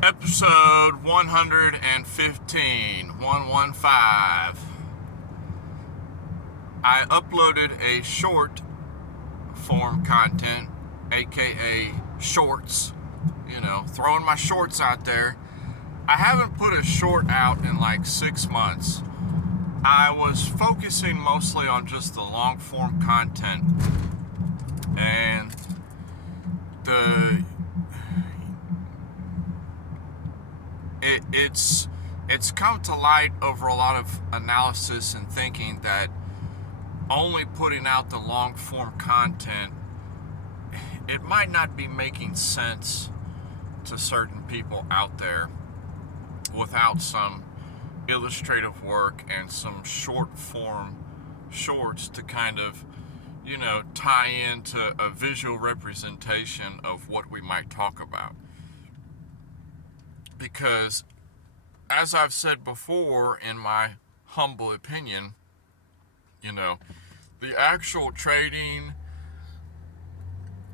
Episode 115, 115. I uploaded a short form content, aka shorts, throwing my shorts out there. I haven't put a short out in like 6 months. I was focusing mostly on just the long form content, and it's come to light over a lot of analysis and thinking that only putting out the long form content, it might not be making sense to certain people out there without some illustrative work and some short form shorts to kind of tie into a visual representation of what we might talk about. Because as I've said before, in my humble opinion, the actual trading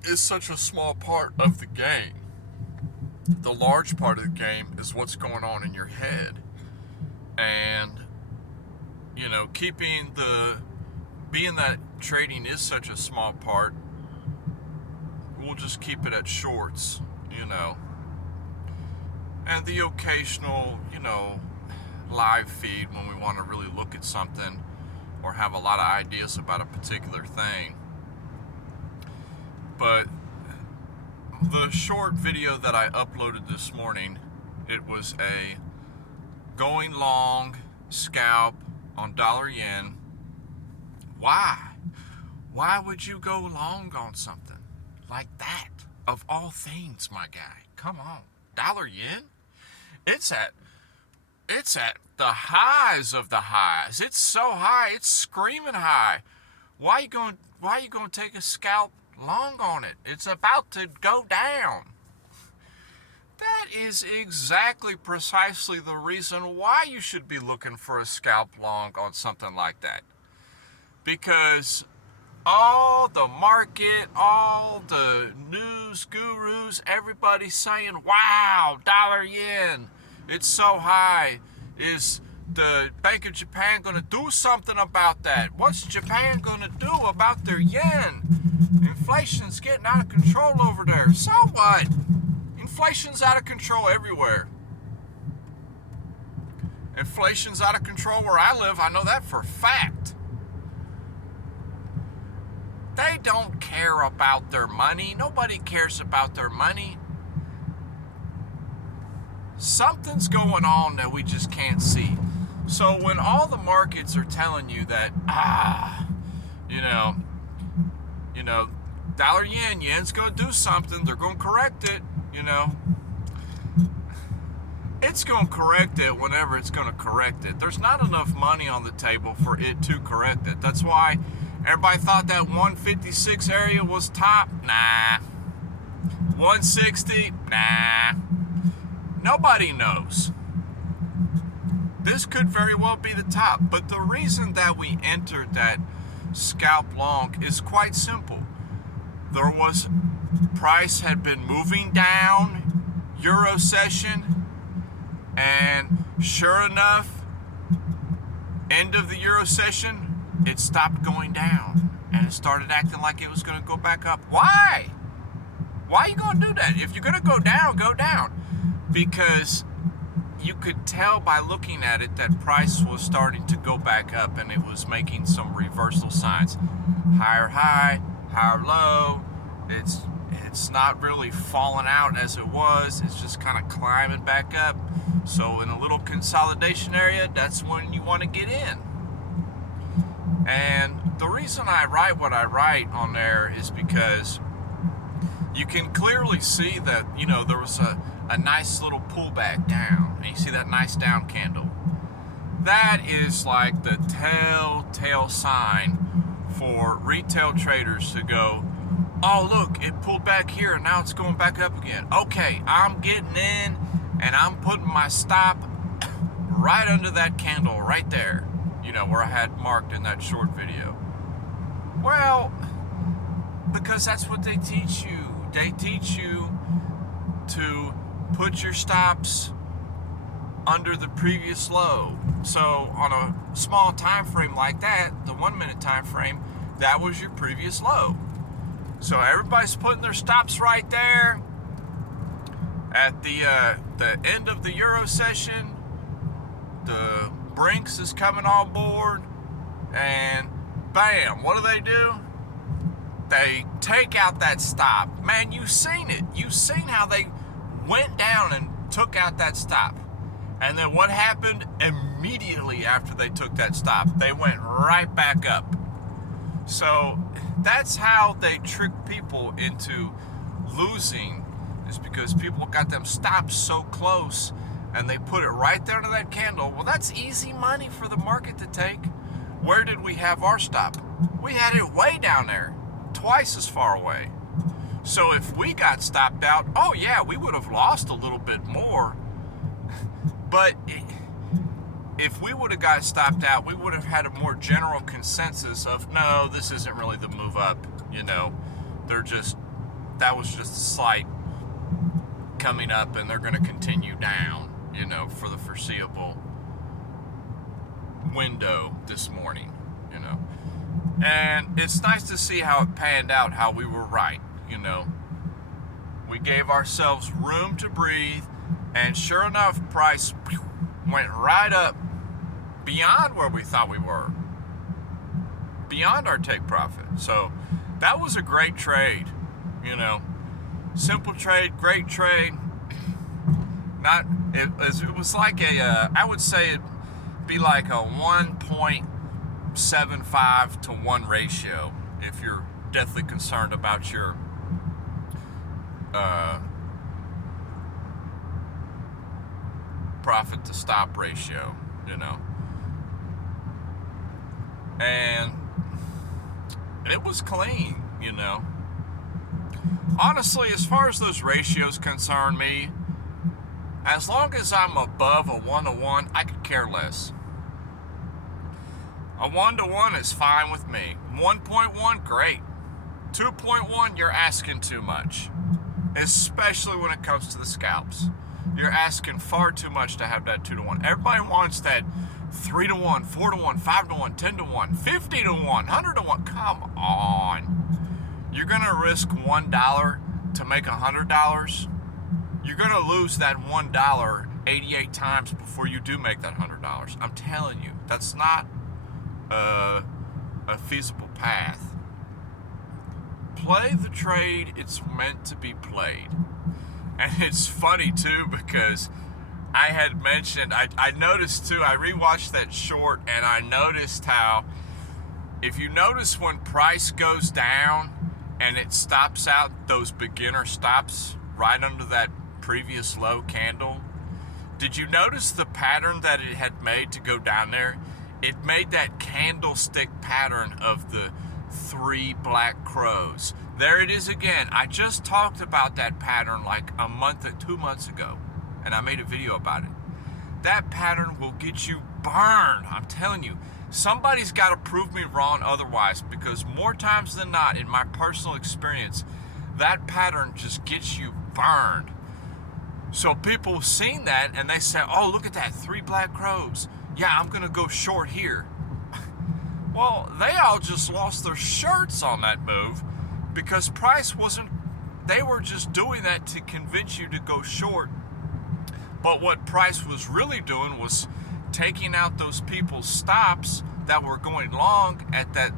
is such a small part of the game. The large part of the game is what's going on in your head. And, being that trading is such a small part, we'll just keep it at shorts, and the occasional, live feed when we want to really look at something or have a lot of ideas about a particular thing. But the short video that I uploaded this morning, it was a going long scalp on dollar yen. Why would you go long on something like that? Of all things, my guy, come on. Dollar yen? It's at the highs of the highs. It's so high, it's screaming high. Why you going to take a scalp long on it? It's about to go down. That is exactly precisely the reason why you should be looking for a scalp long on something like that. Because all the market, all the news gurus, everybody's saying, wow, dollar yen, it's so high. Is the Bank of Japan going to do something about that? What's Japan going to do about their yen? Inflation's getting out of control over there. So what? Inflation's out of control everywhere. Inflation's out of control where I live. I know that for a fact. They don't care about their money. Nobody cares about their money. Something's going on that we just can't see. So when all the markets are telling you that, dollar yen's going to do something, they're going to correct it, it's going to correct it whenever it's going to correct it. There's not enough money on the table for it to correct it. That's why everybody thought that 156 area was top. Nah. 160? Nah. Nobody knows. This could very well be the top. But the reason that we entered that scalp long is quite simple. Price had been moving down, Euro session, and sure enough, end of the Euro session, it stopped going down and it started acting like it was going to go back up. Why? Why are you going to do that? If you're going to go down, go down. Because you could tell by looking at it that price was starting to go back up and it was making some reversal signs. Higher high, higher low. It's not really falling out as it was. It's just kind of climbing back up. So in a little consolidation area, that's when you want to get in. And the reason I write what I write on there is because you can clearly see that, there was a nice little pullback down. And you see that nice down candle. That is like the telltale sign for retail traders to go, oh, look, it pulled back here and now it's going back up again. Okay, I'm getting in and I'm putting my stop right under that candle right there, where I had marked in that short video. Well, because that's what they teach you. They teach you to put your stops under the previous low. So on a small time frame like that, the 1 minute time frame, that was your previous low. So everybody's putting their stops right there at the end of the Euro session. The Brinks is coming on board, and bam, what do? They take out that stop. Man, you seen it. You seen how they went down and took out that stop. And then what happened immediately after they took that stop? They went right back up. So that's how they trick people into losing, is because people got them stops so close and they put it right there to that candle. Well, that's easy money for the market to take. Where did we have our stop? We had it way down there, twice as far away. So if we got stopped out, oh yeah, we would have lost a little bit more. But if we would have got stopped out, we would have had a more general consensus of, no, this isn't really the move up. You know, that was just a slight coming up, and they're going to continue down, you know, for the foreseeable window this morning, you know. And it's nice to see how it panned out, how we were right, you know. We gave ourselves room to breathe, and sure enough, price went right up beyond where we thought we were, beyond our take profit. So that was a great trade, you know. Simple trade, great trade. It was like I would say it'd be like a 1.75 to 1 ratio if you're deathly concerned about your profit to stop ratio, you know. And it was clean, you know. Honestly, as far as those ratios concern me, as long as I'm above a 1-to-1, I could care less. A 1-to-1 is fine with me. 1.1, great. 2.1, you're asking too much. Especially when it comes to the scalps. You're asking far too much to have that 2-to-1. Everybody wants that 3-to-1, 4-to-1, 5-to-1, 10-to-1, 50-to-1, 100-to-1. Come on. You're going to risk $1 to make $100. You're going to lose that $1 88 times before you do make that $100. I'm telling you, that's not a feasible path. Play the trade it's meant to be played. And it's funny too, because I had mentioned, I noticed too, I rewatched that short, and I noticed how, if you notice when price goes down and it stops out those beginner stops right under that previous low candle, did you notice the pattern that it had made to go down there? It made that candlestick pattern of the 3 black crows. There it is again. I just talked about that pattern like a month or 2 months ago, and I made a video about it. That pattern will get you burned. I'm telling you, somebody's got to prove me wrong otherwise, because more times than not, in my personal experience, that pattern just gets you burned. So people have seen that and they say, oh, look at that, 3 black crows. Yeah, I'm going to go short here. Well, they all just lost their shirts on that move, because price wasn't, they were just doing that to convince you to go short. But what price was really doing was taking out those people's stops that were going long at that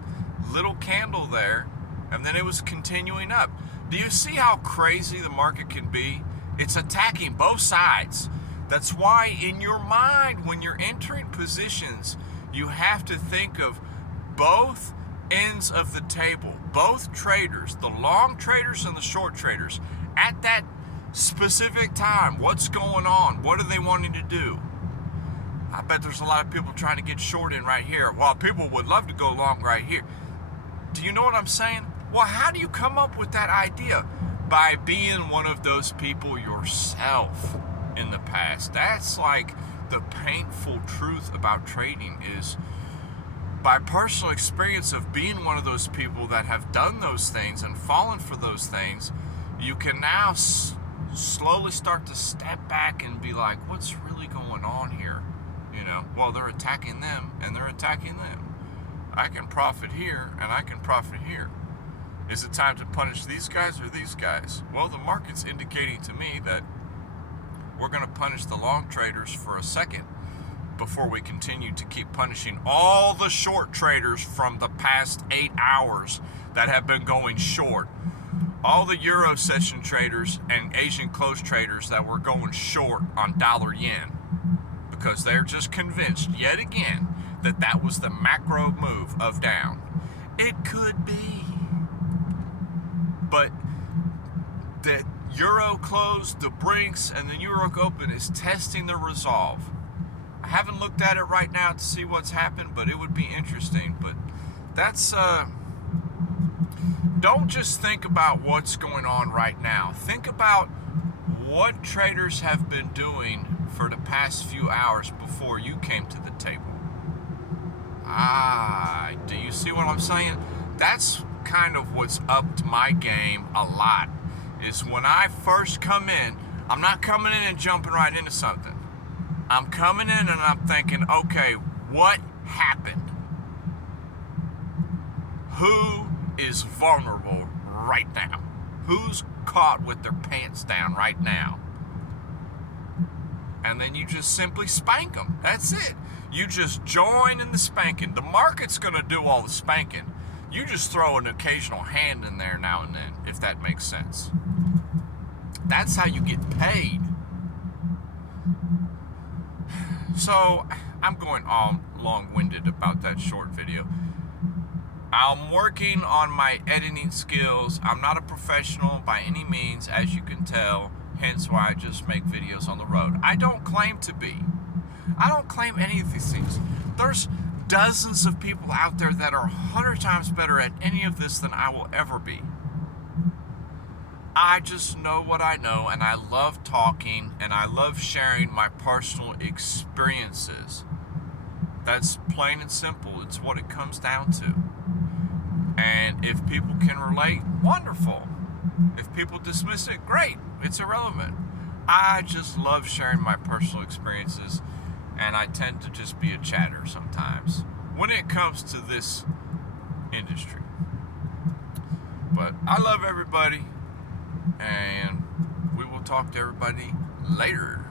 little candle there, and then it was continuing up. Do you see how crazy the market can be? It's attacking both sides. That's why in your mind, when you're entering positions, you have to think of both ends of the table, both traders, the long traders and the short traders, at that specific time. What's going on? What are they wanting to do? I bet there's a lot of people trying to get short in right here, while people would love to go long right here. Do you know what I'm saying? Well, how do you come up with that idea? By being one of those people yourself in the past. That's like the painful truth about trading, is by personal experience of being one of those people that have done those things and fallen for those things, you can now slowly start to step back and be like, what's really going on here? Well, they're attacking them and they're attacking them. I can profit here and I can profit here. Is it time to punish these guys or these guys? Well, the market's indicating to me that we're going to punish the long traders for a second before we continue to keep punishing all the short traders from the past 8 hours that have been going short. All the Euro session traders and Asian close traders that were going short on dollar yen, because they're just convinced yet again that that was the macro move of down. It could be, but the Euro close, the Brinks, and the Euro Open is testing the resolve. I haven't looked at it right now to see what's happened, but it would be interesting. But that's don't just think about what's going on right now. Think about what traders have been doing for the past few hours before you came to the table. Do you see what I'm saying? That's kind of what's upped my game a lot. Is when I first come in, I'm not coming in and jumping right into something. I'm coming in and I'm thinking, okay, what happened? Who is vulnerable right now? Who's caught with their pants down right now? And then you just simply spank them. That's it. You just join in the spanking. The market's going to do all the spanking. You just throw an occasional hand in there now and then, if that makes sense. That's how you get paid. So, I'm going all long-winded about that short video. I'm working on my editing skills. I'm not a professional by any means, as you can tell, hence why I just make videos on the road. I don't claim to be. I don't claim any of these things. There's dozens of people out there that are 100 times better at any of this than I will ever be. I just know what I know, and I love talking, and I love sharing my personal experiences. That's plain and simple. It's what it comes down to. And if people can relate, wonderful. If people dismiss it, great. It's irrelevant. I just love sharing my personal experiences, and I tend to just be a chatter sometimes when it comes to this industry. But I love everybody, and we will talk to everybody later.